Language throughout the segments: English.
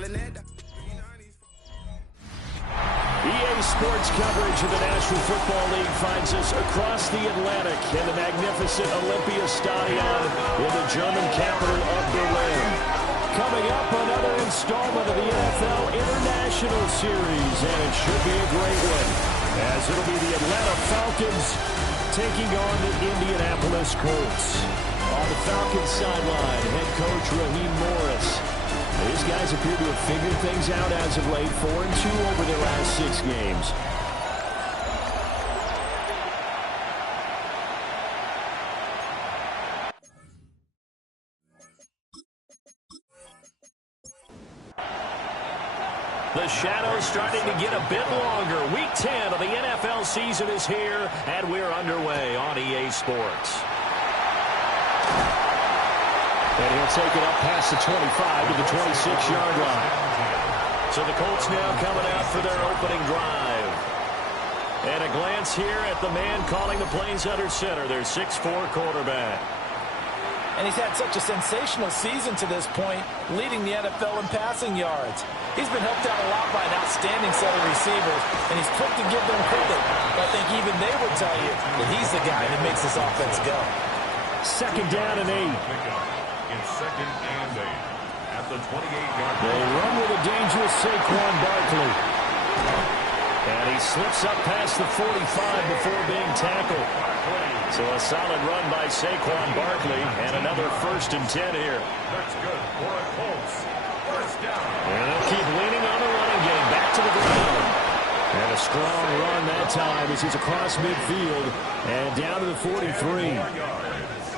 EA Sports coverage of the National Football League finds us across the Atlantic in the magnificent Olympia Stadion in the German capital of Berlin. Coming up, another installment of the NFL International Series, and it should be a great one, as it'll be the Atlanta Falcons taking on the Indianapolis Colts. On the Falcons sideline, head coach Raheem Morris. These guys appear to have figured things out as of late, 4-2 over their last 6 games. The shadow's starting to get a bit longer. Week 10 of the NFL season is here, and we're underway on EA Sports. And he'll take it up past the 25 to the 26-yard line. So the Colts now coming out for their opening drive. And a glance here at the man calling the plays under center, their 6'4 quarterback. And he's had such a sensational season to this point, leading the NFL in passing yards. He's been helped out a lot by an outstanding set of receivers, and he's quick to give them credit. But I think even they would tell you that he's the guy that makes this offense go. Second down and 8. Second and 8 at the 28-yard line. They run with a dangerous Saquon Barkley. And he slips up past the 45 before being tackled. So a solid run by Saquon Barkley, and another 1st and 10 here. That's good for a Colts. First down. And they'll keep leaning on the running game. Back to the ground. And a strong run that time as he's across midfield and down to the 43.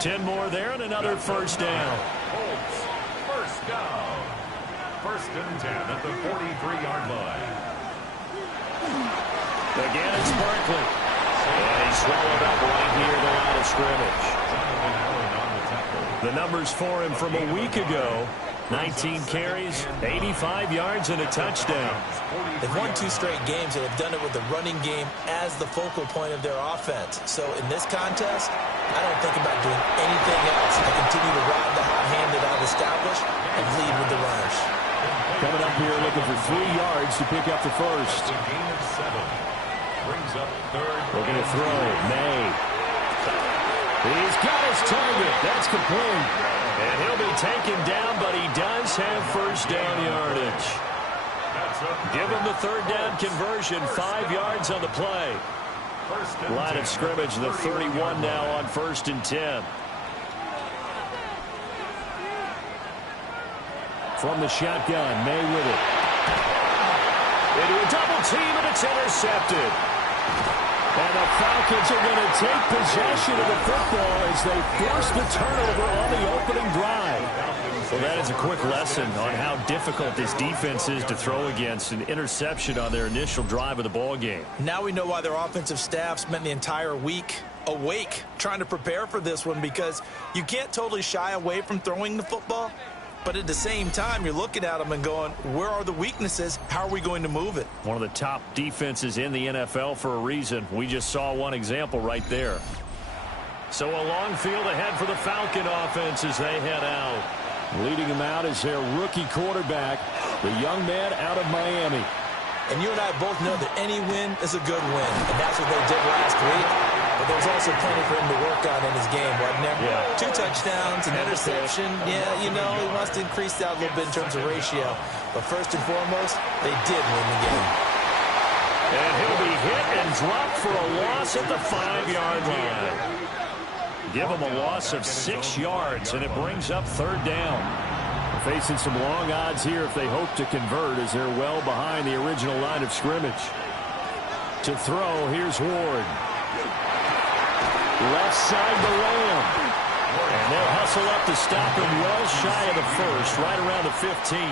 10 more there and another first down. Colts, first down. First and 10 at the 43-yard line. Again, it's Barkley. And he's swallowed up right near the line of scrimmage. The numbers for him from a week ago: 19 carries, 85 yards, and a touchdown. They've won 2 straight games, and they've done it with the running game as the focal point of their offense. So in this contest, I don't think about doing anything else. I continue to ride the hot hand that I've established and lead with the runners. Coming up here looking for 3 yards to pick up the first. The gain of 7 brings up third. Looking to throw. May. He's got his target. That's complete. And he'll be taken down, but he does have first down yardage. Give him the 3rd down conversion. 5 yards on the play. Line of scrimmage, the 31 now on 1st and 10. From the shotgun, May with it. Into a double team, and it's intercepted. And the Falcons are going to take possession of the football as they force the turnover on the opening drive. Well, that is a quick lesson on how difficult this defense is to throw against. An interception on their initial drive of the ball game. Now we know why their offensive staff spent the entire week awake trying to prepare for this one, because you can't totally shy away from throwing the football. But at the same time, you're looking at them and going, where are the weaknesses? How are we going to move it? One of the top defenses in the NFL for a reason. We just saw one example right there. So a long field ahead for the Falcon offense as they head out. Leading them out is their rookie quarterback, the young man out of Miami. And you and I both know that any win is a good win, and that's what they did last week. But there's also plenty for him to work on in his game, wasn't there? Yeah. 2 touchdowns, an interception. Yeah, you know, he wants to increase that a little bit in terms of ratio. But first and foremost, they did win the game. And he'll be hit and dropped for a loss at the 5-yard line. Give him a loss of 6 yards, and it brings up 3rd down. They're facing some long odds here if they hope to convert, as they're well behind the original line of scrimmage. To throw, here's Ward. Left side to Lamb. And they'll hustle up to stop him well shy of the first, right around the 15.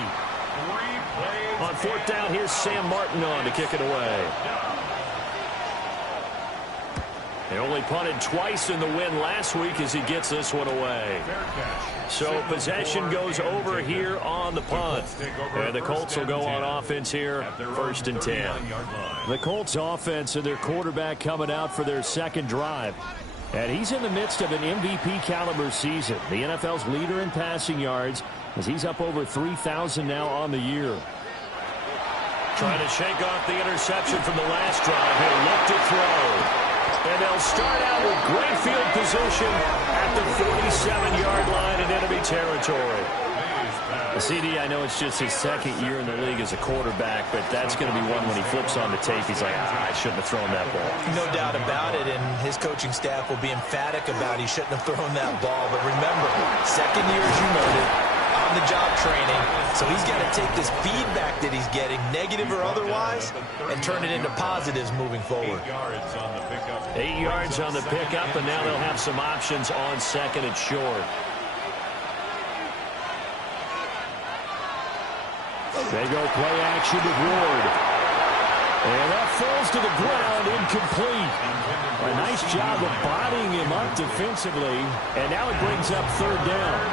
On 4th down, here's Sam Martin on to kick it away. They only punted twice in the win last week as he gets this one away. So possession goes over here on the punt. And the Colts will go on offense here, 1st and 10. The Colts offense and their quarterback coming out for their 2nd drive. And he's in the midst of an MVP caliber season. The NFL's leader in passing yards, as he's up over 3,000 now on the year. Trying to shake off the interception from the last drive. He'll look to throw. And they'll start out with great field position at the 47-yard line in enemy territory. CD, I know it's just his second year in the league as a quarterback, but that's going to be one when he flips on the tape. He's like, I shouldn't have thrown that ball. No doubt about it, and his coaching staff will be emphatic about he shouldn't have thrown that ball. But remember, second year, as you noted, on-the-job training, so he's got to take this feedback that he's getting, negative or otherwise, and turn it into positives moving forward. 8 yards on the pickup, and now they'll have some options on second and short. They go play action with Ward. And that falls to the ground, incomplete. A nice job of bodying him up defensively. And now it brings up third down.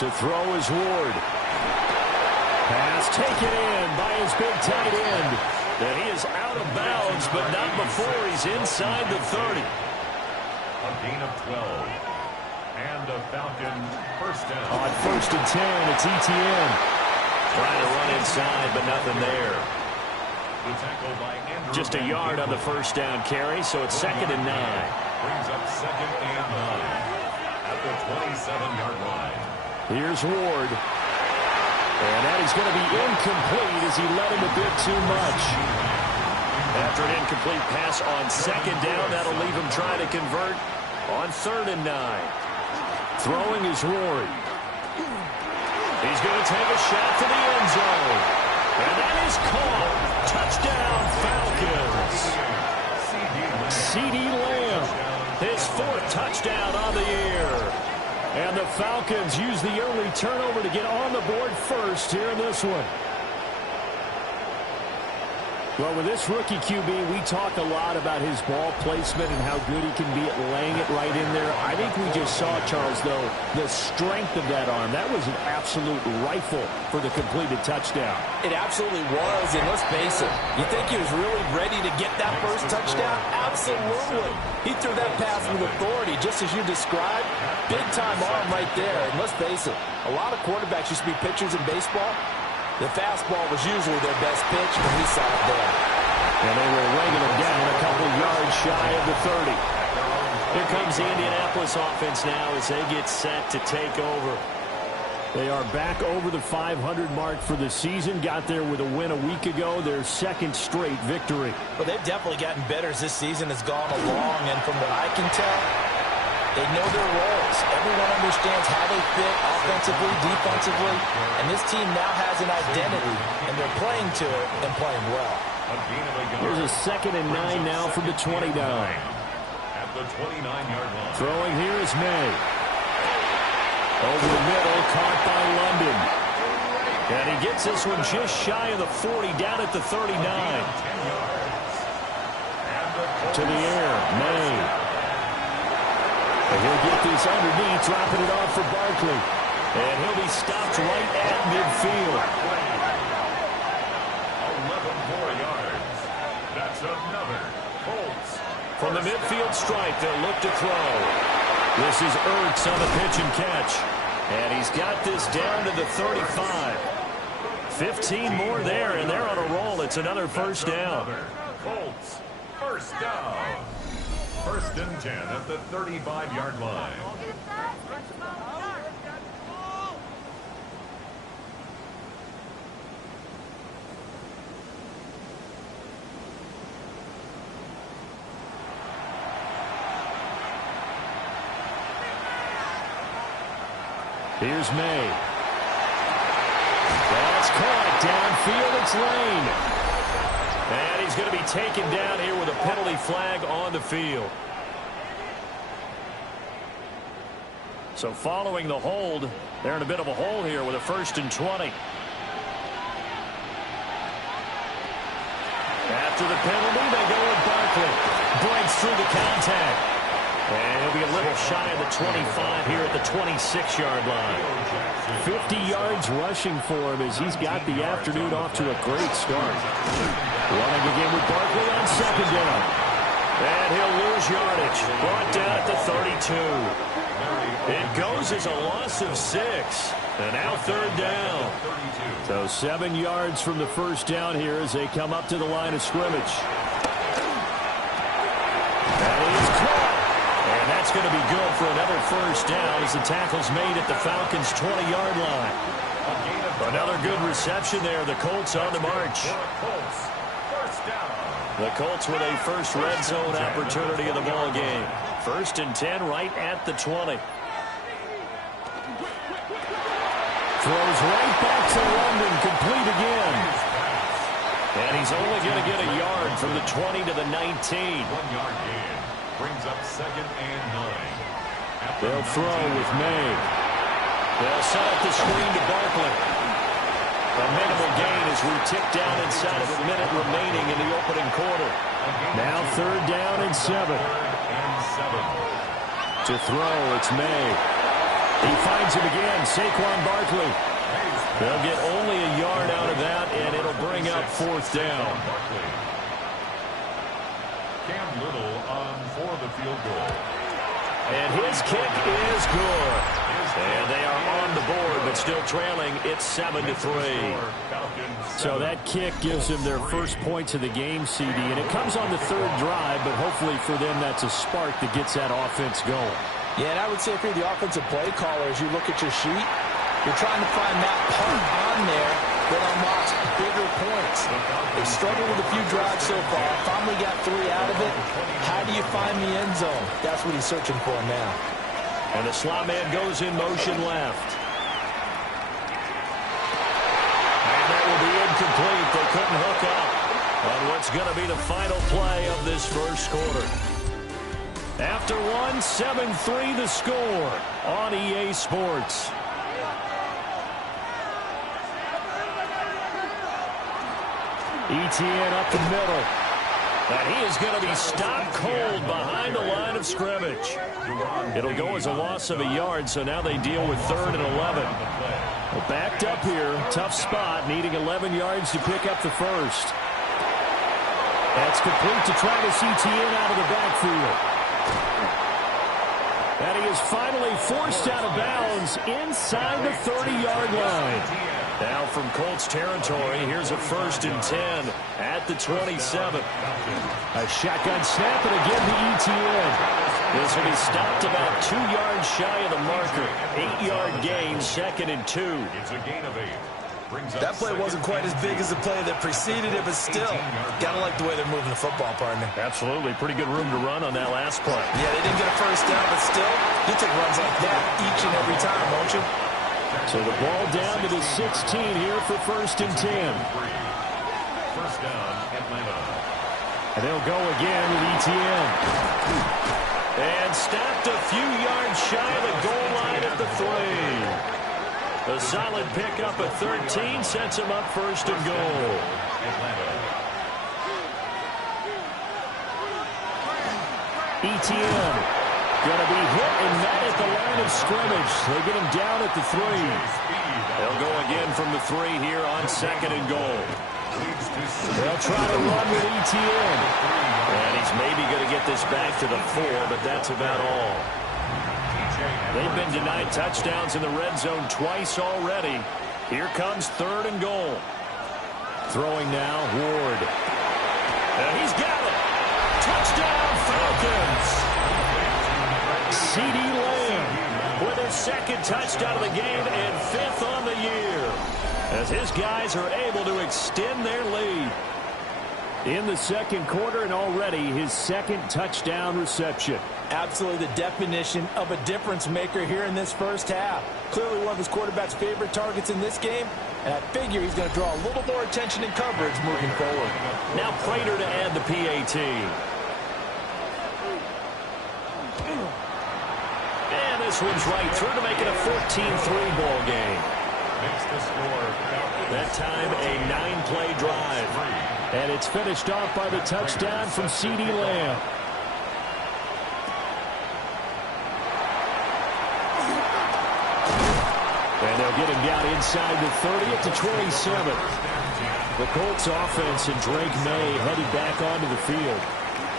To throw is Ward. Pass taken in by his big tight end. And he is out of bounds, but not before he's inside the 30. A gain of 12. And a Falcon first down. On 1st and 10, it's ETN. Trying to run inside, but nothing there. Just a yard on the first down carry, so it's 2nd and 9. Brings up 2nd and 9 at the 27-yard line. Here's Ward. And that is going to be incomplete as he let him a bit too much. After an incomplete pass on 2nd down, that'll leave him trying to convert on 3rd and 9. Throwing is Rory. He's going to take a shot to the end zone. And that is caught. Touchdown, Falcons. CD Lamb, his 4th touchdown on the year. And the Falcons use the early turnover to get on the board first here in this one. Well, with this rookie QB, we talk a lot about his ball placement and how good he can be at laying it right in there. I think we just saw, Charles, though, the strength of that arm. That was an absolute rifle for the completed touchdown. It absolutely was, and let's face it, you think he was really ready to get that first touchdown? Absolutely. He threw that pass with authority, just as you described. Big-time arm right there, and let's face it, a lot of quarterbacks used to be pitchers in baseball. The fastball was usually their best pitch, and we saw it there. And they were weighing him down a couple yards shy of the 30. Here comes the Indianapolis offense now as they get set to take over. They are back over the 500 mark for the season. Got there with a win a week ago, their 2nd straight victory. Well, they've definitely gotten better as this season has gone along, and from what I can tell, they know their roles. Everyone understands how they fit offensively, defensively, and this team now has an identity, and they're playing to it and playing well. Here's a 2nd and 9 now from the 29. At the 29-yard line. Throwing here is May. Over the middle, caught by London. And he gets this one just shy of the 40, down at the 39. To the air, May. And he'll get this underneath, dropping it off for Barkley. And he'll be stopped right at midfield. 11 more yards. That's another Colts. From the midfield stripe, they'll look to throw. This is Ertz on the pitch and catch. And he's got this down to the 35. 15 more there, and they're on a roll. It's another first down. Colts, first down. 1st and 10 at the 35-yard line. Here's May. That's caught downfield. It's Lane. And he's going to be taken down here with a penalty flag on the field. So following the hold, they're in a bit of a hole here with a 1st and 20. After the penalty, they go with Barkley. Breaks through the contact. And he'll be a little shy of the 25 here at the 26-yard line. 50 yards rushing for him as he's got the afternoon off to a great start. Running again with Barkley on second down. And he'll lose yardage. Brought down at the 32. It goes as a loss of 6. And now third down. So 7 yards from the first down here as they come up to the line of scrimmage. That is caught. And that's going to be good for another first down as the tackle's made at the Falcons' 20-yard line. Another good reception there. The Colts on the march. The Colts with a first red zone opportunity in the ball game. 1st and 10 right at the 20. Throws right back to London, complete again. And he's only going to get a yard from the 20 to the 19. 1-yard gain brings up 2nd and 9. They'll throw with May. They'll set up the screen to Barkley. A minimal gain as we tick down inside of a minute remaining in the opening quarter. Now 3rd down and 7. To throw, it's May. He finds him again, Saquon Barkley. They'll get only a yard out of that, and it'll bring up 4th down. Cam Little on for the field goal. And his kick is good. And they are on the board, but still trailing. It's 7-3. So that kick gives them their first points of the game, CD. And it comes on the 3rd drive, but hopefully for them that's a spark that gets that offense going. Yeah, and I would say if you're the offensive play caller, as you look at your sheet, you're trying to find that part on there that unlocks bigger points. They've struggled with a few drives so far. Finally got 3 out of it. How do you find the end zone? That's what he's searching for now. And the slot man goes in motion left. And that will be incomplete. They couldn't hook up on what's going to be the final play of this first quarter. After 1, 7-3 the score on EA Sports. Etienne up the middle. And he is going to be stopped cold behind the line of scrimmage. It'll go as a loss of a yard, so now they deal with 3rd and 11. Well, backed up here, tough spot, needing 11 yards to pick up the first. That's complete to Travis Etienne out of the backfield. And he is finally forced out of bounds inside the 30-yard line. Now from Colts territory, here's a 1st and 10 at the 27. A shotgun snap, and again to Etienne. This will be stopped about 2 yards shy of the marker. 8-yard gain, 2nd and 2. It's a gain of 8. That play wasn't quite as big as the play that preceded it, but still, gotta like the way they're moving the football, partner. Absolutely. Pretty good room to run on that last play. Yeah, they didn't get a first down, but still, you take runs like that each and every time, won't you? So the ball down to the 16 here for 1st and 10. 1st down, Atlanta. And they'll go again with Etienne. And stopped a few yards shy of the goal line at the 3. A solid pickup at 13 sets him up 1st and goal. Etienne going to be hit and met at the line of scrimmage. They get him down at the 3. They'll go again from the 3 here on 2nd and goal. They'll try to run with Etienne. And he's maybe going to get this back to the 4, but that's about all. They've been denied touchdowns in the red zone twice already. Here comes 3rd and goal. Throwing now, Ward. And he's got it. Touchdown, Falcons. C.D. Lamb with his 2nd touchdown of the game and 5th on the year, as his guys are able to extend their lead in the 2nd quarter, and already his 2nd touchdown reception. Absolutely the definition of a difference maker here in this first half. Clearly one of his quarterback's favorite targets in this game, and I figure he's going to draw a little more attention and coverage moving forward. Now Prater to add the PAT. And this one's right through to make it a 14-3 ball game. That time a 9-play drive. And it's finished off by the touchdown from C.D. Lamb. And they'll get him down inside the 30 at the 27. The Colts offense and Drake May headed back onto the field.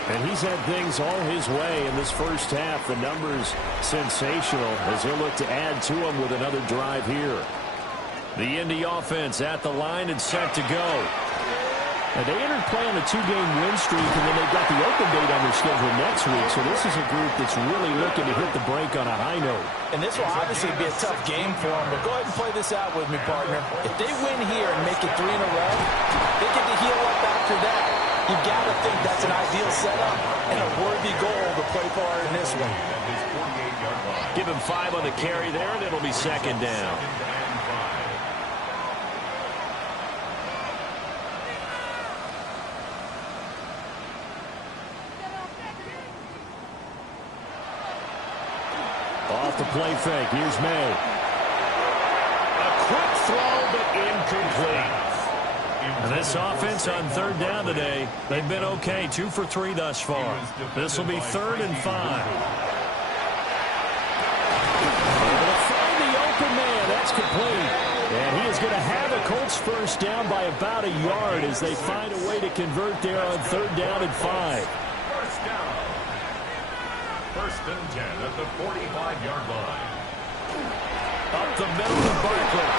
And he's had things all his way in this first half. The numbers sensational as he'll look to add to them with another drive here. The Indy offense at the line and set to go. And they entered play on a 2-game win streak, and then they've got the open date on their schedule next week. So this is a group that's really looking to hit the break on a high note. And this will obviously be a tough game for them, but go ahead and play this out with me, partner. If they win here and make it 3 in a row, they get to heal up after that. You got to think that's an ideal setup and a worthy goal to play for in this one. Give him 5 on the carry there, and it'll be second down. Off the play fake. Here's May. A quick throw, but incomplete. And this offense on third down today, they've been okay. 2 for 3 thus far. This will be 3rd and 5. Able to find the open man. That's complete. And he is going to have a Colts first down by about a yard as they find a way to convert there on 3rd down and 5. First down. 1st and 10 at the 45-yard line. Up the middle to Barkley.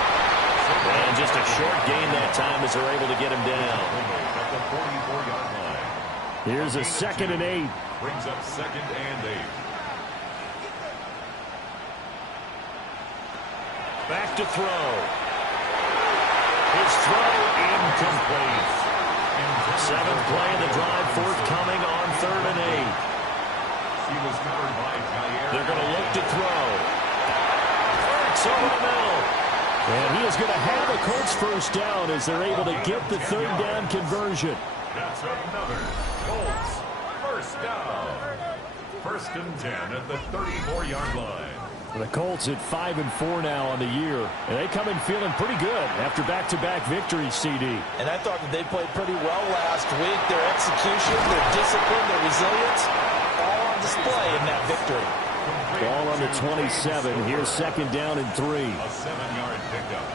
And just a short gain that time as they're able to get him down. At the 44-yard line. Here's a 2nd and 8. Brings up 2nd and 8. Back to throw. His throw incomplete. 7th play of the drive forthcoming on 3rd and 8. He was covered by Jair. They're going to look to throw. It's over the middle. And he is going to have a Colts first down as they're able to get the 3rd down conversion. That's another Colts first down. 1st and 10 at the 34-yard line. The Colts at 5-4 now on the year. And they come in feeling pretty good after back-to-back victories, CD. And I thought that they played pretty well last week. Their execution, their discipline, their resilience, all on display in that victory. Ball on the 27. Here's 2nd down and 3. A 7-yard pickup.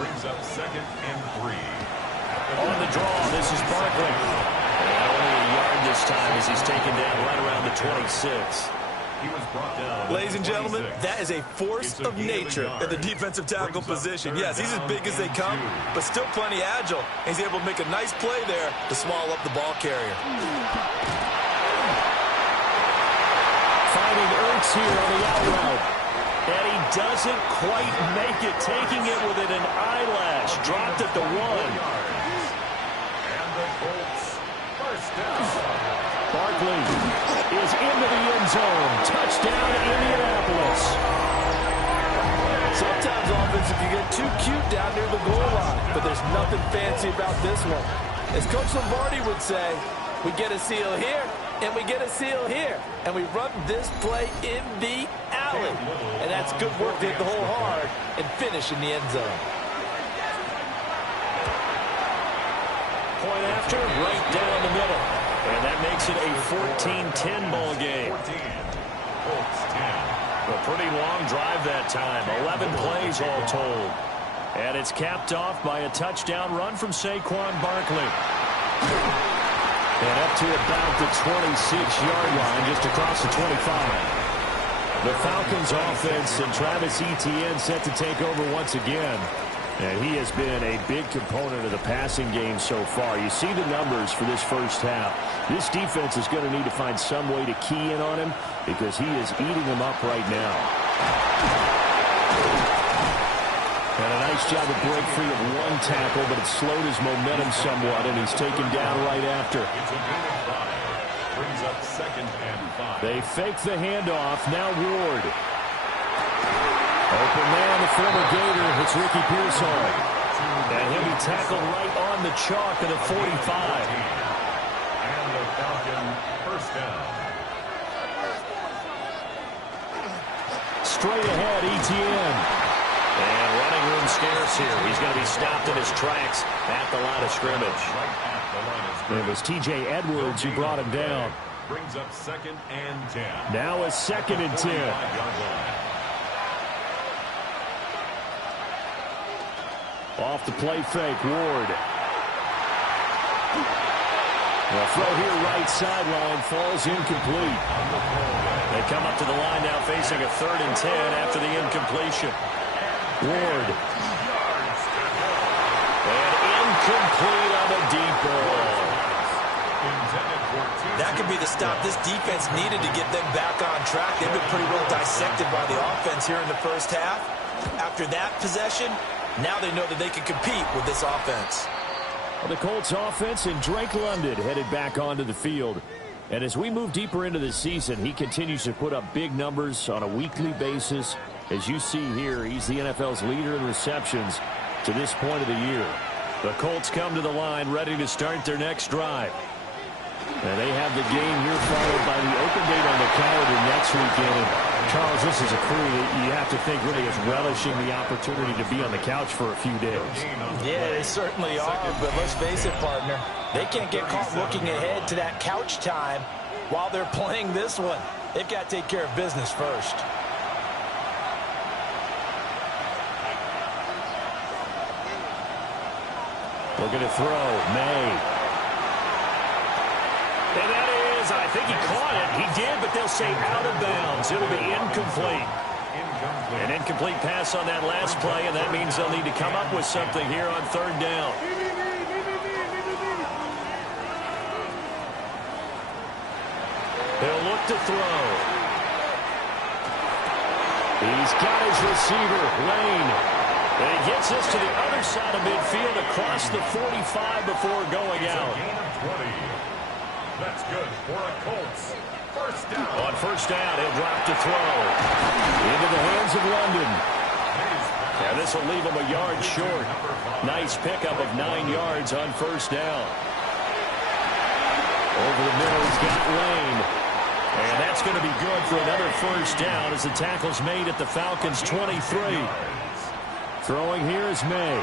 Brings up 2nd and 3. On the draw, this is Barkley. And only a yard this time as he's taken down right around the 26. He was brought down. Ladies and gentlemen, that is a force of nature in the defensive tackle position. Yes, he's as big as they come, but still plenty agile. He's able to make a nice play there to swallow up the ball carrier. Finding Ertz here on the out route. And he doesn't quite make it, taking it within an eyelash. Dropped at the 1. And the Colts first down. Barkley is into the end zone. Touchdown, Indianapolis. Sometimes offense, if you get too cute down near the goal line, but there's nothing fancy about this one. As Coach Lombardi would say, we get a seal here, and we get a seal here, and we run this play in the alley. And that's good work to hit the hole hard and finish in the end zone. Point after, right down the middle. And that makes it a 14-10 ball game. 14. Colts 10. A pretty long drive that time. 11 plays all told. And it's capped off by a touchdown run from Saquon Barkley. And up to about the 26-yard line, just across the 25. The Falcons offense and Travis Etienne set to take over once again. And he has been a big component of the passing game so far. You see the numbers for this first half. This defense is going to need to find some way to key in on him because he is eating them up right now. And a nice job of break free of 1 tackle, but it slowed his momentum somewhat, and he's taken down right after. It's a gain of 5. Brings up 2nd and 5. They fake the handoff. Now Ward. Open man, the former Gator. It's Ricky Pearsall. And he'll be tackled right on the chalk of the 45. And the Falcon first down. Straight ahead, Etienne. And running room scarce here. He's going to be stopped in his tracks at the line of scrimmage. It was T.J. Edwards who brought him down. Brings up 2nd and 10. Now a 2nd and 10. Off the play fake, Ward. The throw here right sideline falls incomplete. They come up to the line now facing a 3rd and 10 after the incompletion. Ward. And incomplete on the deep ball. That could be the stop this defense needed to get them back on track. They've been pretty well dissected by the offense here in the first half. After that possession, now they know that they can compete with this offense. Well, the Colts offense and Drake London headed back onto the field. And as we move deeper into the season, he continues to put up big numbers on a weekly basis. As you see here, he's the NFL's leader in receptions to this point of the year. The Colts come to the line ready to start their next drive. And they have the game here followed by the open date on the calendar next weekend. And Charles, this is a crew that you have to think really is relishing the opportunity to be on the couch for a few days. Yeah, they certainly are, but let's face it, partner. They can't get caught looking ahead to that couch time while they're playing this one. They've got to take care of business first. Looking to throw, May. And that is, I think he caught it. He did, but they'll say out of bounds. It'll be incomplete. An incomplete pass on that last play, and that means they'll need to come up with something here on 3rd down. They'll look to throw. He's got his receiver, Lane. And he gets us to the other side of midfield across the 45 before going out. That's good for a Colts. First down. On 1st down, he'll drop to throw. Into the hands of London. And this will leave him a yard short. Nice pickup of 9 yards on 1st down. Over the middle, he's got Lane. And that's going to be good for another 1st down as the tackle's made at the Falcons' 23. Throwing here is May.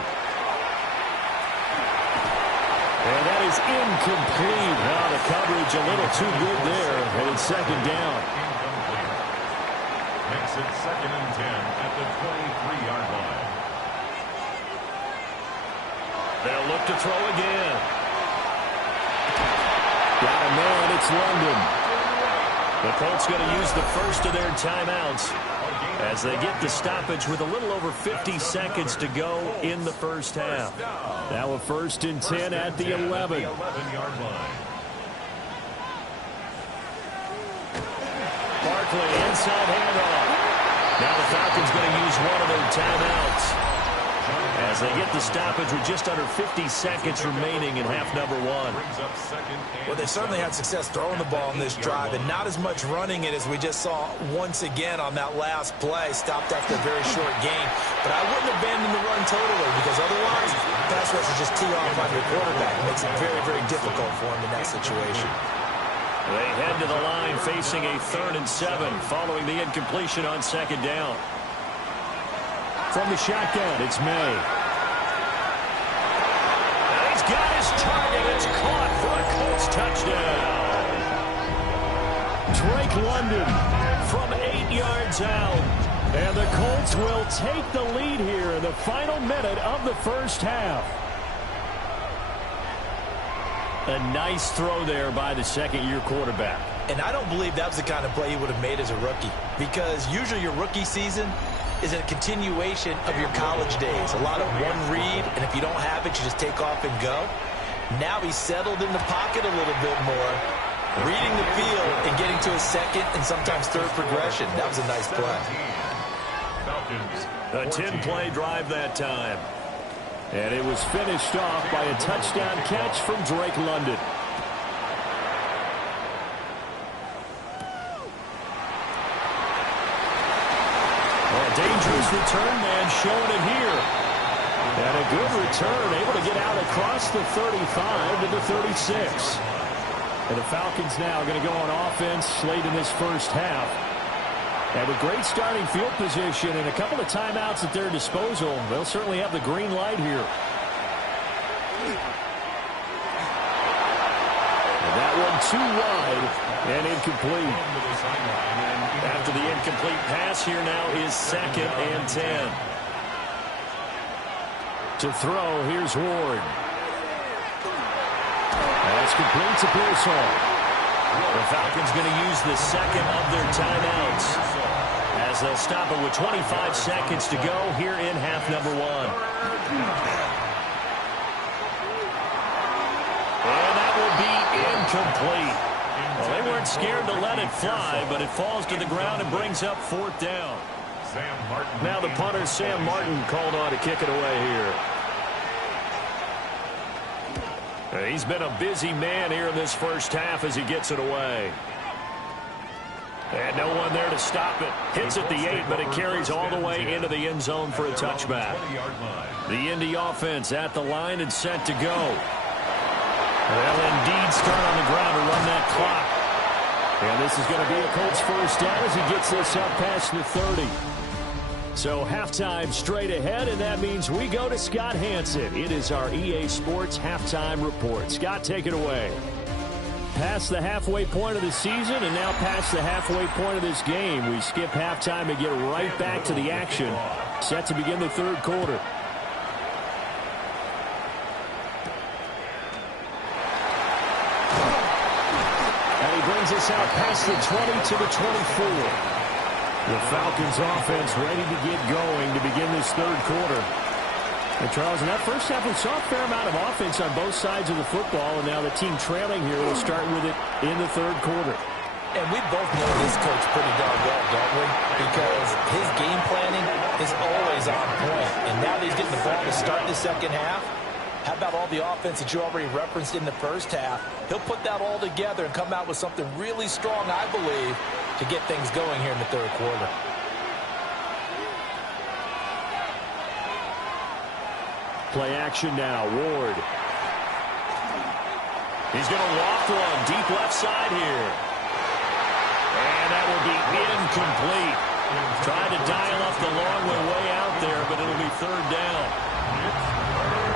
And that is incomplete. Now the coverage a little too good there. And it's 2nd down. Makes it 2nd and 10 at the 23-yard line. They'll look to throw again. Got a man. It's London. The Colts going to use the first of their timeouts as they get the stoppage with a little over 50 seconds to go in the first half. Now a 1st and 10 at the 11. 11-yard line. Barkley inside handoff. Now the Falcons going to use one of their timeouts as they get the stoppage with just under 50 seconds remaining in half number 1. Well, they certainly had success throwing the ball in this drive and not as much running it as we just saw once again on that last play. Stopped after a very short gain. But I wouldn't abandon the run totally because otherwise pass rushers just tee off on your quarterback. It makes it very, very difficult for him in that situation. They head to the line facing a 3rd and 7 following the incompletion on 2nd down. From the shotgun, it's May. And he's got his target. It's caught for a Colts touchdown. Drake London from 8 yards out. And the Colts will take the lead here in the final minute of the first half. A nice throw there by the 2nd-year quarterback. And I don't believe that was the kind of play he would have made as a rookie, because usually your rookie season is a continuation of your college days. A lot of one read, and if you don't have it, you just take off and go. Now he's settled in the pocket a little bit more, reading the field and getting to his 2nd and sometimes 3rd progression. That was a nice play. A 10-play drive that time. And it was finished off by a touchdown catch from Drake London. A dangerous return man showing it here. And a good return, able to get out across the 35 to the 36. And the Falcons now going to go on offense late in this first half. And with great starting field position and a couple of timeouts at their disposal, they'll certainly have the green light here. And that one too wide and incomplete. After the incomplete pass, here now is 2nd and 10. To throw, here's Ward. That's complete to Pearsall. The Falcons going to use the second of their timeouts as they'll stop it with 25 seconds to go here in half number one. And that will be incomplete. Well, they weren't scared to let it fly, but it falls to the ground and brings up fourth down. Now the punter, Sam Martin, called on to kick it away here. He's been a busy man here in this first half as he gets it away. And no one there to stop it. Hits at the 8, but it carries all the way into the end zone for a touchback. The Indy offense at the line and set to go. They'll indeed start on the ground to run that clock. And this is going to be a Colts first down as he gets this up past the 30. So halftime straight ahead, and that means we go to Scott Hansen. It is our EA Sports halftime report. Scott, take it away. Past the halfway point of the season and now past the halfway point of this game. We skip halftime and get right back to the action. Set to begin the third quarter. And he brings us out past the 20 to the 24. The Falcons offense ready to get going to begin this third quarter. And Charles, in that first half, we saw a fair amount of offense on both sides of the football, and now the team trailing here will start with it in the third quarter. And we both know this coach pretty darn well, don't we? Because his game planning is always on point. And now that he's getting the ball to start the second half, how about all the offense that you already referenced in the first half? He'll put that all together and come out with something really strong, I believe, to get things going here in the third quarter. Play action now. Ward. He's going to loft one deep left side here. And that will be incomplete. Trying to dial up the long way out there, but it'll be third down.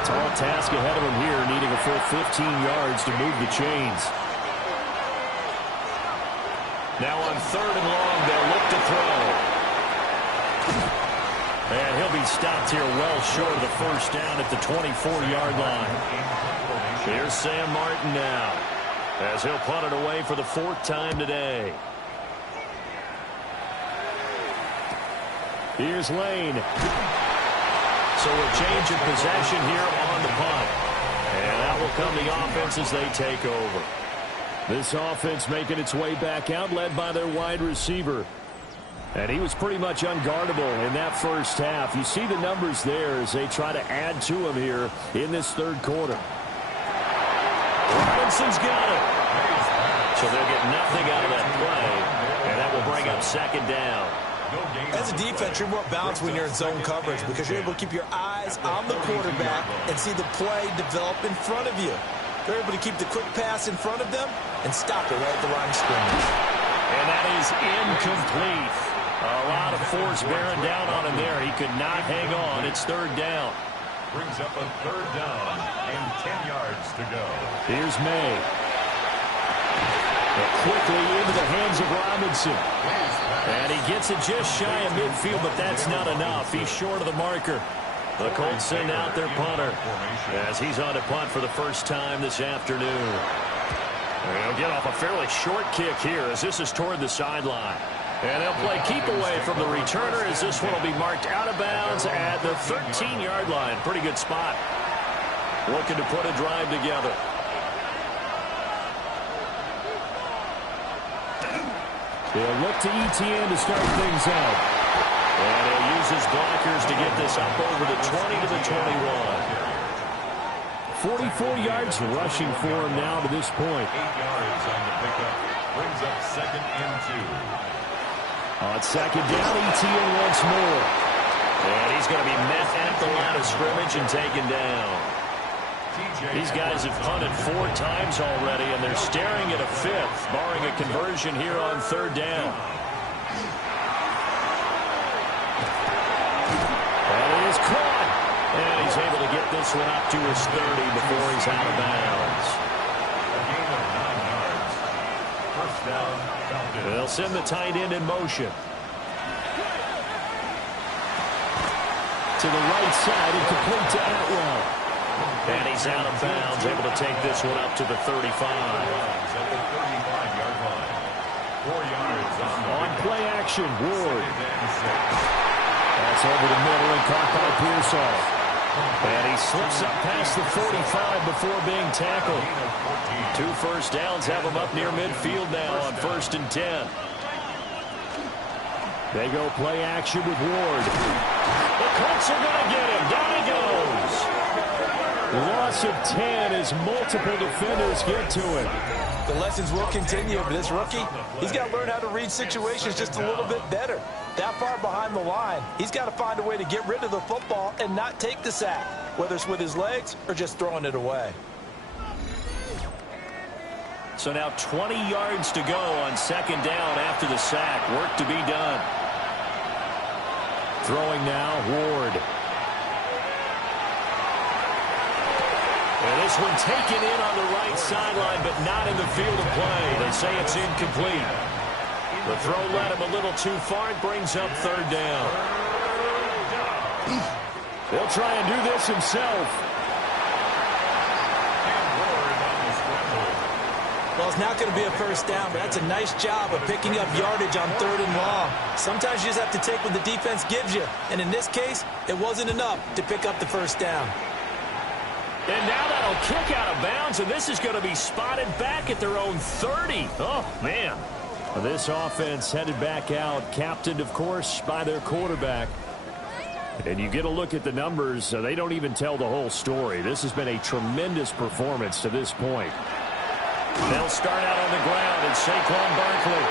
Tall task ahead of him here, needing a full 15 yards to move the chains. Now on third and long, they'll look to throw. And he'll be stopped here well short of the first down at the 24-yard line. Here's Sam Martin now, as he'll punt it away for the fourth time today. Here's Lane. So a change of possession here on the punt. And that will come the offense as they take over. This offense making its way back out, led by their wide receiver. And he was pretty much unguardable in that first half. You see the numbers there as they try to add to him here in this third quarter. Robinson's got it. So they'll get nothing out of that play. And that will bring up second down. As a defense, you're more balanced when you're in zone coverage because you're able to keep your eyes on the quarterback and see the play develop in front of you. They're able to keep the quick pass in front of them and stop it right at the line of scrimmage. And that is incomplete. A lot of force bearing down on him there. He could not hang on. It's third down. Brings up a third down and 10 yards to go. Here's May. Quickly into the hands of Robinson. And he gets it just shy of midfield, but that's not enough. He's short of the marker. The Colts send out their punter as he's on to punt for the first time this afternoon. They'll get off a fairly short kick here as this is toward the sideline. And they'll play keep away from the returner as this one will be marked out of bounds at the 13-yard line. Pretty good spot. Looking to put a drive together. They'll look to ETN to start things out. And he'll use his blockers to get this up over the 20 to the 21. 44 yards rushing for him now to this point. 8 yards on the pickup. Brings up second and 2. On second down, ETN once more. And he's going to be met at the line of scrimmage and taken down. These guys have punted 4 times already, and they're staring at a 5th, barring a conversion here on third down. And it is caught. And he's able to get this one up to his 30 before he's out of bounds. A gain of 9 yards. First down, Falcons. They'll send the tight end in motion. To the right side and complete to Atwell. And he's out of bounds, able to take this one up to the 35. At the 35-yard line. 4 yards on play action, Ward. That's over the middle and caught by Pearsall. And he slips up past the 45 before being tackled. 2 first downs have him up near midfield now on 1st and 10. They go play action with Ward. The Colts are going to get him. Down he goes. Loss of 10 as multiple defenders get to him. The lessons will continue for this rookie. He's got to learn how to read situations just a little bit better. That far behind the line, he's got to find a way to get rid of the football and not take the sack, whether it's with his legs or just throwing it away. So now 20 yards to go on 2nd down after the sack. Work to be done. Throwing now, Ward. And this one taken in on the right sideline, but not in the field of play. They say it's incomplete. The throw led him a little too far. It brings up 3rd down. He'll try and do this himself. Well, it's not going to be a first down, but that's a nice job of picking up yardage on 3rd and long. Sometimes you just have to take what the defense gives you. And in this case, it wasn't enough to pick up the first down. And now that'll kick out of bounds, and this is going to be spotted back at their own 30. Oh, man. This offense headed back out, captained, of course, by their quarterback. And you get a look at the numbers, they don't even tell the whole story. This has been a tremendous performance to this point. They'll start out on the ground, and Saquon Barkley.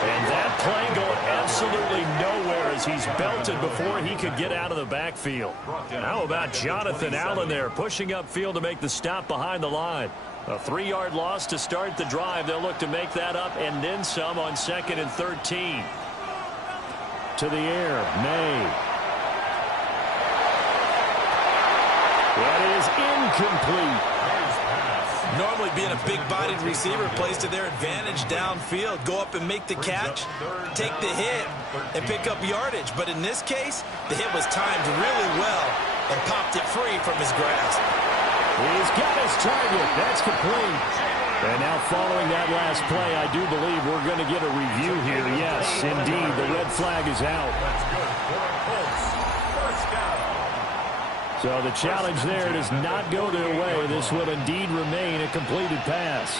And that play going absolutely nowhere as he's belted before he could get out of the backfield. How about Jonathan Allen there pushing upfield to make the stop behind the line? A 3-yard loss to start the drive. They'll look to make that up and then some on 2nd and 13. To the air, May. That is incomplete. Normally being a big-bodied receiver plays to their advantage downfield. Go up and make the catch, take the hit, and pick up yardage. But in this case, the hit was timed really well and popped it free from his grasp. He's got his target. That's complete. And now following that last play, I do believe we're going to get a review here. Yes, indeed, the red flag is out. That's good for Colts. First down. So the challenge there does not go their way. This will indeed remain a completed pass.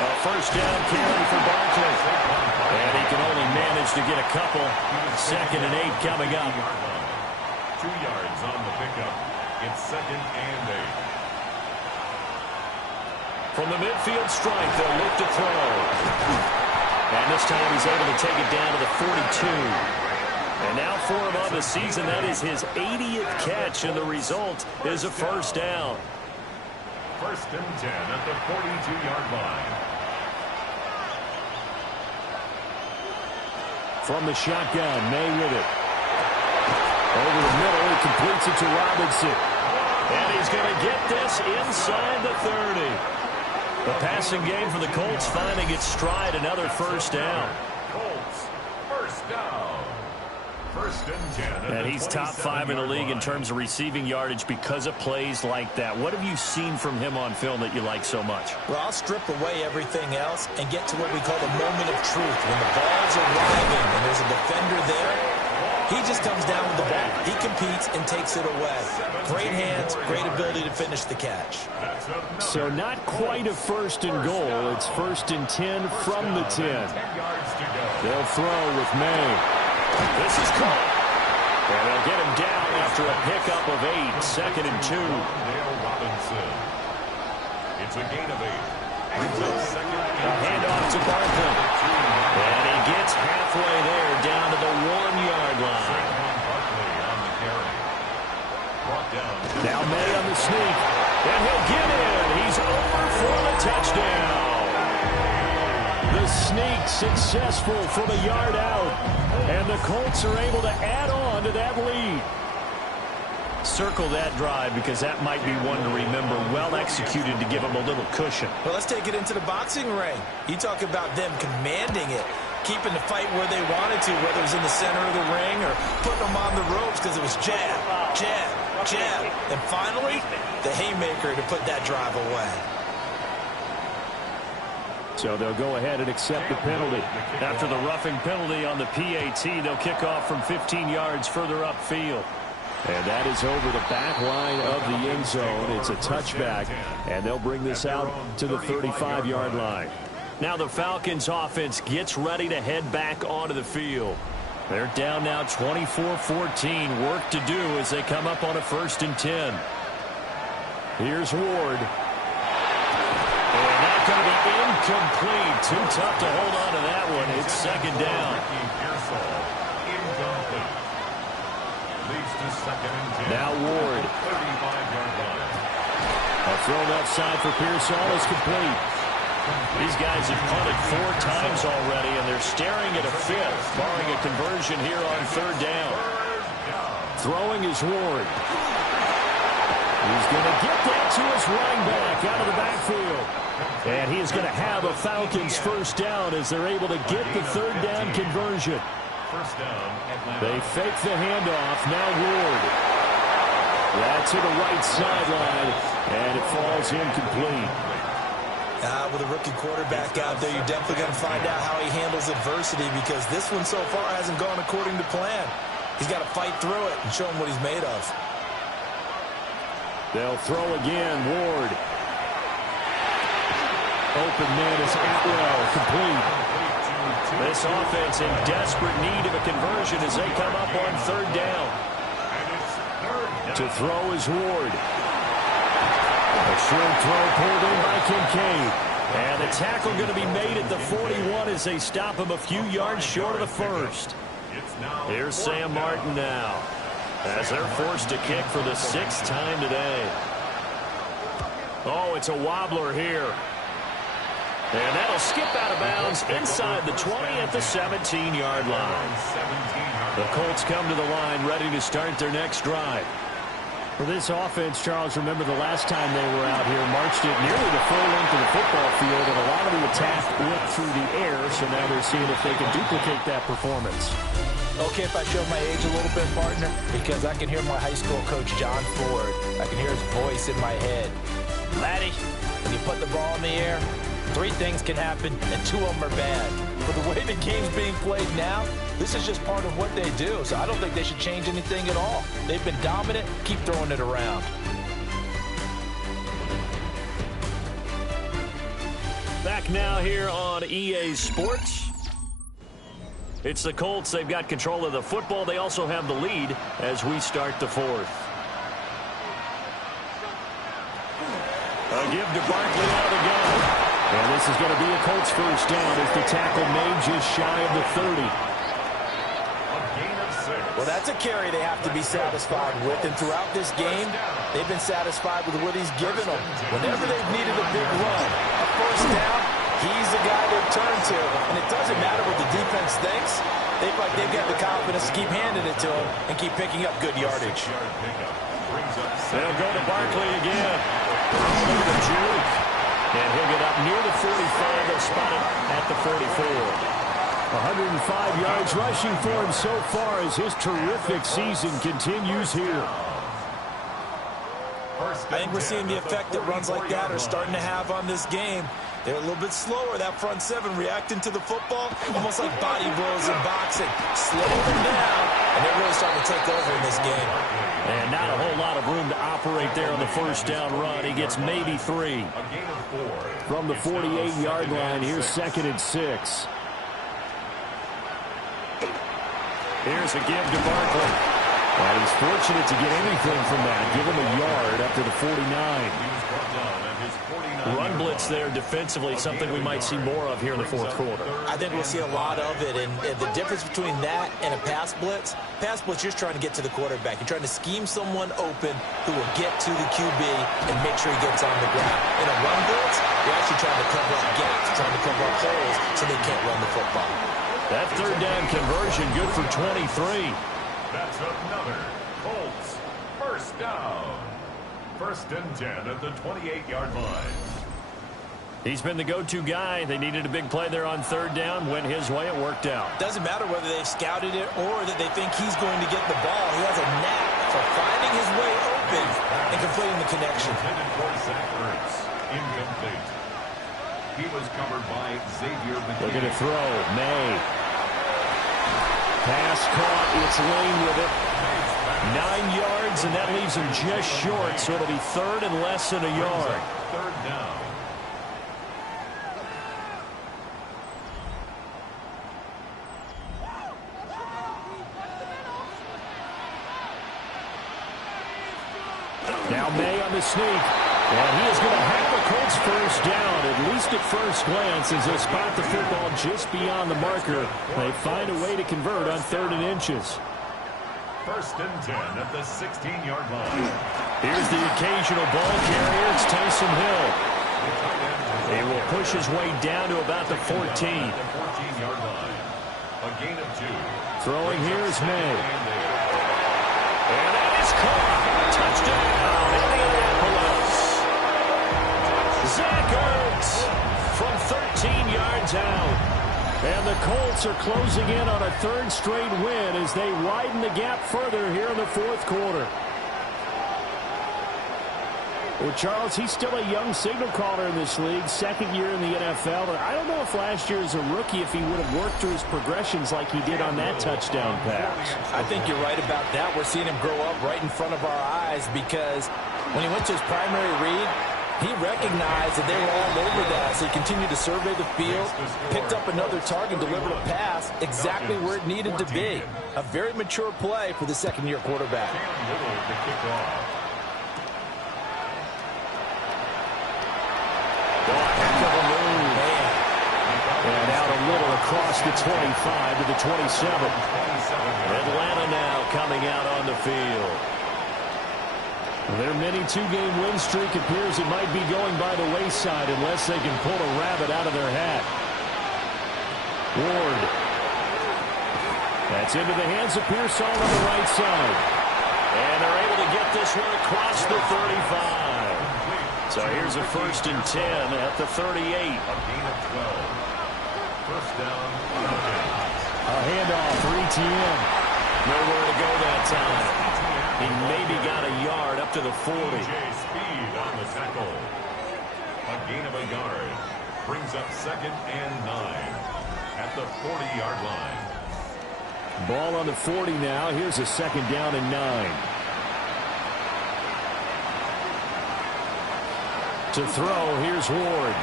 A first down carry for Barkley. And he can only manage to get a couple. 2nd and 8 coming up. 2 yards on the pickup. It's 2nd and 8. From the midfield strike, they'll look to throw. And this time he's able to take it down to the 42. And now for him on the season, that is his 80th catch, and the result is a first down. 1st and 10 at the 42-yard line. From the shotgun, May with it. Over the middle, he completes it to Robinson. And he's going to get this inside the 30. The passing game for the Colts finding its stride, another first down. Colts, first down. 1st and 10. And he's top 5 in the league in terms of receiving yardage because of plays like that. What have you seen from him on film that you like so much? Well, I'll strip away everything else and get to what we call the moment of truth. When the ball's arriving and there's a defender there, he just comes down with the ball. He competes and takes it away. Great hands, great ability to finish the catch. So not quite a 1st and goal. It's 1st and 10 from the 10. They'll throw with May. This is caught. And they'll get him down after a pickup of 8. 2nd and 2. Robinson. It's a gain of 8. A handoff to Barkley. And he gets halfway there down to the 1-yard line. Now May on the sneak. And he'll get in. He's over for the touchdown. The sneak successful for the yard out. And the Colts are able to add on to that lead. Circle that drive because that might be one to remember. Well executed to give them a little cushion. Well, let's take it into the boxing ring. You talk about them commanding it, keeping the fight where they wanted to, whether it was in the center of the ring or putting them on the ropes because it was jab, jab, jab, and finally, the haymaker to put that drive away. So they'll go ahead and accept the penalty. After the roughing penalty on the PAT, they'll kick off from 15 yards further upfield. And that is over the back line of the end zone. It's a touchback, and they'll bring this out to the 35-yard line. Now the Falcons offense gets ready to head back onto the field. They're down now 24-14. Work to do as they come up on a 1st and 10. Here's Ward. And that's going to be incomplete. Too tough to hold on to that one. It's 2nd down. Now Ward. A throw left side for Pearsall is complete. These guys have punted 4 times already, and they're staring at a 5th, barring a conversion here on 3rd down. Throwing is Ward. He's going to get that to his running back out of the backfield. And he is going to have a Falcons 1st down as they're able to get the 3rd down conversion. They fake the handoff. Now Ward. That's to the right sideline, and it falls incomplete. With a rookie quarterback out there, you're definitely going to find out how he handles adversity, because this one so far hasn't gone according to plan. He's got to fight through it and show him what he's made of. They'll throw again. Ward. Open man is Atwell. Complete. This offense in desperate need of a conversion as they come up on 3rd down. To throw is Ward. A short throw pulled in by Kincaid. And the tackle going to be made at the 41 as they stop him a few yards short of the 1st. Here's Sam Martin now, as they're forced to kick for the 6th time today. Oh, it's a wobbler here. And that'll skip out of bounds inside the 20 at the 17-yard line. The Colts come to the line ready to start their next drive. For this offense, Charles, remember the last time they were out here, marched it nearly the full length of the football field, and a lot of the attack went through the air, so now they're seeing if they can duplicate that performance. Okay, if I show my age a little bit, partner, because I can hear my high school coach, John Ford. I can hear his voice in my head. Laddie, when you put the ball in the air, 3 things can happen, and 2 of them are bad. For the way the game's being played now, this is just part of what they do, so I don't think they should change anything at all. They've been dominant. Keep throwing it around. Back now here on EA Sports. It's the Colts. They've got control of the football. They also have the lead as we start the 4th. A give to Barkley out of the gun. And this is going to be a Colts 1st down as the tackle made just shy of the 30. Well, that's a carry they have to be satisfied with. And throughout this game, they've been satisfied with what he's given them. Whenever they've needed a big run, a 1st down, he's the guy they've turned to. And it doesn't matter what the defense thinks. They feel like they've got the confidence to keep handing it to him and keep picking up good yardage. They'll go to Barkley again. Look at the juke. And he'll get up near the 45. They'll spot it at the 44. 105 yards rushing for him so far as his terrific season continues here. I think we're seeing the effect that runs like that are starting to have on this game. They're a little bit slower, that front 7, reacting to the football, almost like body blows in boxing. Slow them down, and they're really starting to take over in this game. And not a whole lot of room to operate there on the 1st down run. He gets maybe 3. From the 48-yard line, here's 2nd and 6. Here's a give to Barkley. And he's fortunate to get anything from that. Give him a yard up to the 49. Run blitz there defensively, something we might see more of here in the 4th quarter. I think we'll see a lot of it, and the difference between that and a pass blitz, you're just trying to get to the quarterback. You're trying to scheme someone open who will get to the QB and make sure he gets on the ground. In a run blitz, you're actually trying to cover up gaps, trying to cover up holes so they can't run the football. That 3rd down conversion good for 23. That's another Colts 1st down. 1st and 10 at the 28-yard line. He's been the go-to guy. They needed a big play there on 3rd down. Went his way. It worked out. Doesn't matter whether they've scouted it or that they think he's going to get the ball. He has a knack for finding his way open and completing the connection. Incomplete. He was covered by Xavier. Looking to throw. May. Pass caught. It's Lane with it. 9 yards, and that leaves him just short, so it'll be third and less than a yard. Third down. Now May on the sneak. And he is going to have the Colts first down, at least at first glance, as they spot the football just beyond the marker. They find a way to convert on 3rd and inches. First and 10 at the 16-yard line. Here's the occasional ball carrier. It's Taysom Hill. He will push his way down to about the 14. The 14-yard line. A gain of 2. Throwing here is May. And that is caught. Touchdown, Indianapolis. Zach Ertz from 13 yards out. And the Colts are closing in on a 3rd straight win as they widen the gap further here in the 4th quarter. Well, Charles, he's still a young signal caller in this league, 2nd year in the NFL. But I don't know if last year as a rookie, if he would have worked through his progressions like he did on that touchdown pass. I think you're right about that. We're seeing him grow up right in front of our eyes because when he went to his primary read, he recognized that they were all over that, so he continued to survey the field, picked up another target, delivered a pass exactly where it needed to be. A very mature play for the 2nd-year quarterback. And out a little across the 25 to the 27. Atlanta now coming out on the field. Their mini 2-game win streak appears it might be going by the wayside unless they can pull a rabbit out of their hat. Ward. That's into the hands of Pearsall on the right side. And they're able to get this one across the 35. So here's a 1st and 10 at the 38. A gain of 12. First down. A handoff for ETN. Nowhere to go that time. He maybe got a yard up to the 40. Speed on the tackle. A gain of a yard. Brings up 2nd and 9 at the 40-yard line. Ball on the 40 now. Here's a 2nd down and 9. To throw, here's Ward.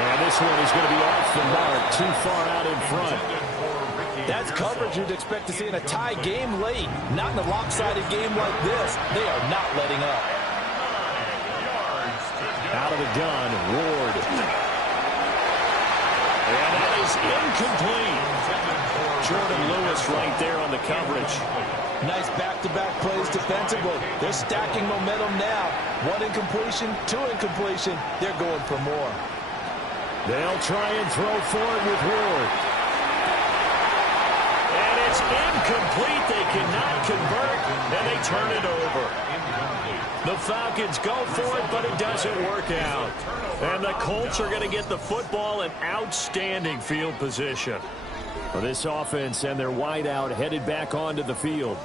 And this one is going to be off the mark, too far out in front. That's coverage you'd expect to see in a tie game late. Not in a lopsided game like this. They are not letting up. Out of the gun, Ward. And that is incomplete. Jordan Lewis right there on the coverage. Nice back-to-back plays defensively. They're stacking momentum now. 1 incompletion, 2 incompletion. They're going for more. They'll try and throw for it with Ward. And it's incomplete. They cannot convert, and they turn it over. The Falcons go for it, but it doesn't work out. And the Colts are going to get the football in outstanding field position. Well, this offense and their wideout headed back onto the field.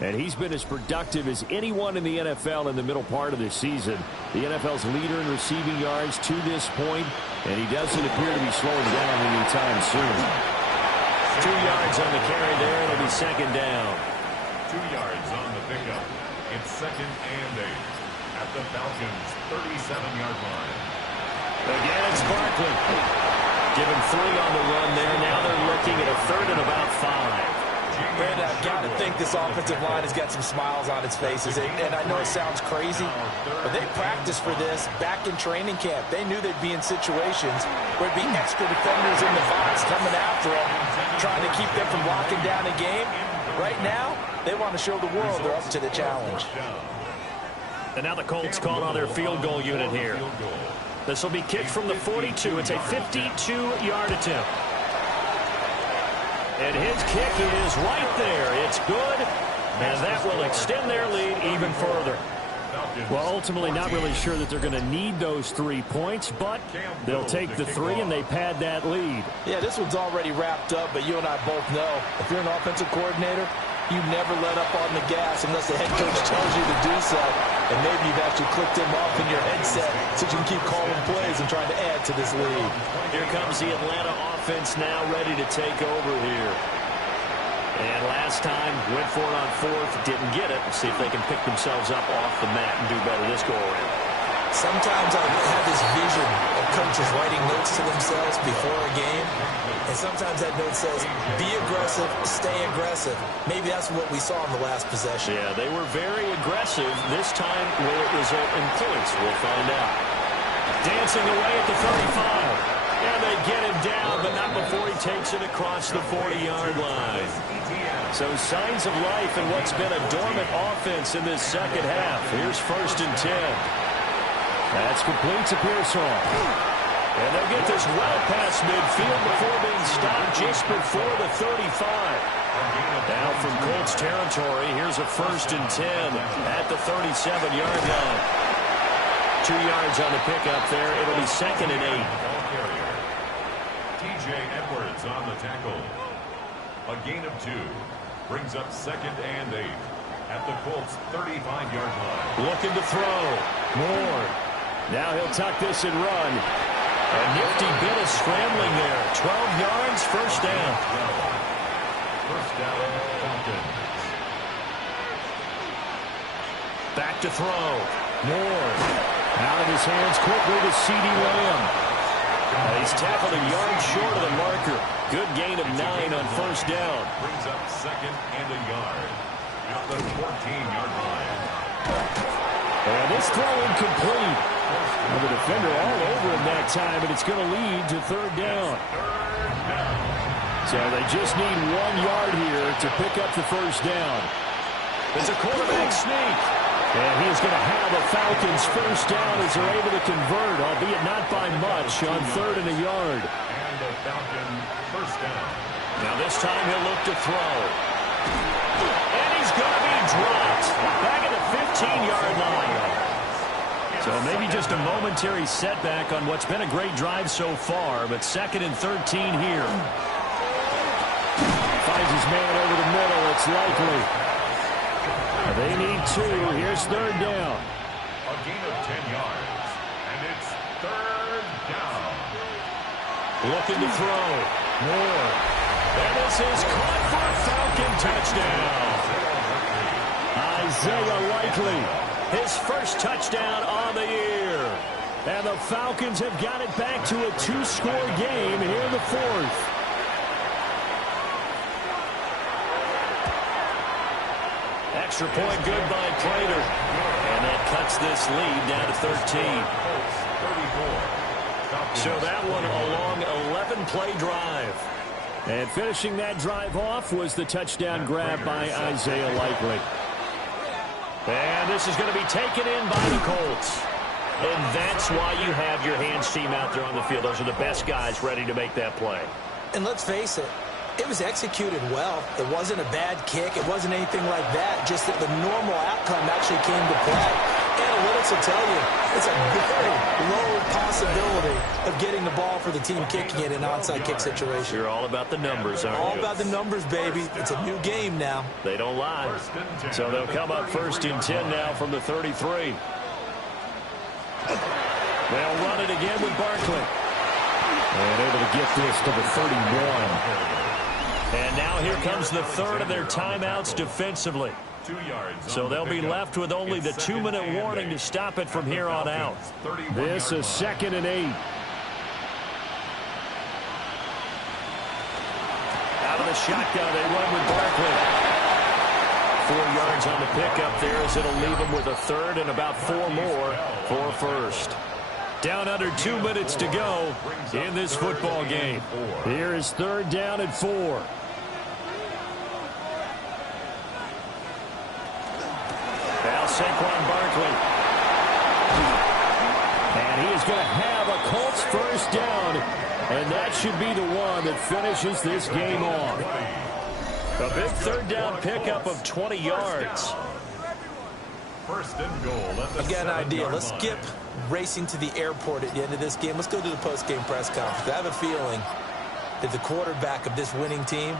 And he's been as productive as anyone in the NFL in the middle part of this season. The NFL's leader in receiving yards to this point, and he doesn't appear to be slowing down anytime soon. 2 yards on the carry there. It'll be 2nd down. 2 yards on the pickup. It's 2nd and 8 at the Falcons' 37-yard line. Again, it's Barkley. Given 3 on the run there. Now they're looking at a 3rd and about 5. Brandon, I've got to think this offensive line has got some smiles on its faces. And I know it sounds crazy, but they practiced for this back in training camp. They knew they'd be in situations where there'd be extra defenders in the box coming after them, trying to keep them from locking down a game. Right now, they want to show the world they're up to the challenge. And now the Colts call on their field goal unit here. This will be kicked from the 42. It's a 52-yard attempt. And his kick is right there. It's good, and that will extend their lead even further. Well, ultimately not really sure that they're going to need those 3 points, but they'll take the 3, and they pad that lead. Yeah, this one's already wrapped up, but you and I both know if you're an offensive coordinator, You never let up on the gas unless the head coach tells you to do so. And maybe you've actually clicked him off in your headset so you can keep calling plays and trying to add to this lead. Here comes the Atlanta offense now ready to take over here. And last time, went for it on fourth, didn't get it. We'll see if they can pick themselves up off the mat and do better this go-around. Sometimes I have this vision of coaches writing notes to themselves before a game. And sometimes that note says, be aggressive, stay aggressive. Maybe that's what we saw in the last possession. Yeah, they were very aggressive. This time, will it result in points? We'll find out. Dancing away at the 35. And they get him down, but not before he takes it across the 40-yard line. So signs of life in what's been a dormant offense in this second half. Here's 1st and 10. That's complete to Pearsall. And they'll get this well past midfield before being stopped just before the 35. Now from Colts territory, here's a 1st and 10 at the 37-yard line. 2 yards on the pickup there. It'll be 2nd and 8. TJ Edwards on the tackle. A gain of 2. Brings up 2nd and 8 at the Colts 35-yard line. Looking to throw. Moore. Now he'll tuck this and run. A nifty bit of scrambling there. 12 yards, 1st down. 1st down, Falcons. Back to throw. Moore. Out of his hands quickly to C.D. Lamb. He's tackled a yard short of the marker. Good gain of 9 on 1st down. Brings up 2nd and a yard at the 14-yard line. And this throw incomplete. The defender all over him that time, and it's going to lead to 3rd down. So they just need 1 yard here to pick up the 1st down. It's a quarterback sneak. And he is going to have the Falcons 1st down as they're able to convert, albeit not by much, on 3rd and a yard. And the Falcon 1st down. Now this time he'll look to throw. And he's going to be dropped back at the 15-yard line. So maybe just a momentary setback on what's been a great drive so far, but 2nd and 13 here. Finds his man over the middle. It's likely. They need 2. Here's 3rd down. A gain of 10 yards, and it's 3rd down. Looking to throw. Moore. And this is caught for a Falcon touchdown. Isaiah Likely. His 1st touchdown on the year. And the Falcons have got it back to a 2-score game here in the 4th. Extra point good by Prater. And that cuts this lead down to 13. So that one a long 11-play drive. And finishing that drive off was the touchdown grab by Isaiah Likely. And this is going to be taken in by the Colts. And that's why you have your hands team out there on the field. Those are the best guys ready to make that play. And let's face it, it was executed well. It wasn't a bad kick. It wasn't anything like that. Just that the normal outcome actually came to play. Analytics will tell you it's a very low possibility of getting the ball for the team kicking it in an onside kick situation. You're all about the numbers, aren't you? All about the numbers, baby. It's a new game now. They don't lie. So they'll come up 1st and 10 now from the 33. They'll run it again with Barkley. And able to get this to the 31. And now here comes the 3rd of their timeouts defensively. 2 yards. So they'll be left with only the 2-minute warning to stop it from here on out. This is 2nd and 8. Out of the shotgun, they run with Barkley. 4 yards on the pickup there as it'll leave them with a 3rd and about 4 more for 1st. Down under 2 minutes to go in this football game. Here is 3rd down and 4. Now Saquon Barkley. And he is going to have a Colts 1st down. And that should be the one that finishes this game off. A big 3rd down pickup of 20 yards. 1st and goal. I've got an idea. Let's skip racing to the airport at the end of this game. Let's go to the post-game press conference. I have a feeling that the quarterback of this winning team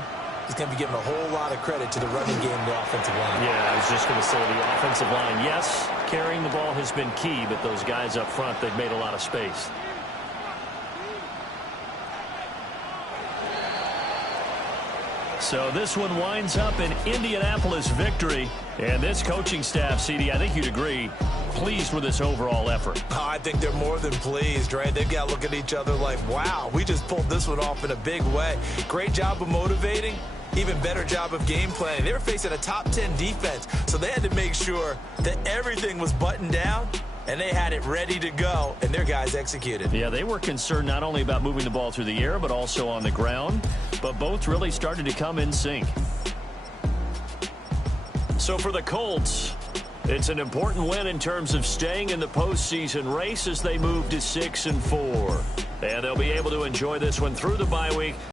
he's going to be giving a whole lot of credit to the running game and the offensive line. Yeah, I was just going to say the offensive line, yes, carrying the ball has been key, but those guys up front, they've made a lot of space. So this one winds up an Indianapolis victory. And this coaching staff, CD, I think you'd agree, pleased with this overall effort. Oh, I think they're more than pleased, right? They've got to look at each other like, wow, we just pulled this one off in a big way. Great job of motivating. Even better job of game planning. They were facing a top 10 defense, so they had to make sure that everything was buttoned down, and they had it ready to go, and their guys executed. Yeah, they were concerned not only about moving the ball through the air, but also on the ground. But both really started to come in sync. So for the Colts, it's an important win in terms of staying in the postseason race as they move to 6-4. And they'll be able to enjoy this one through the bye week.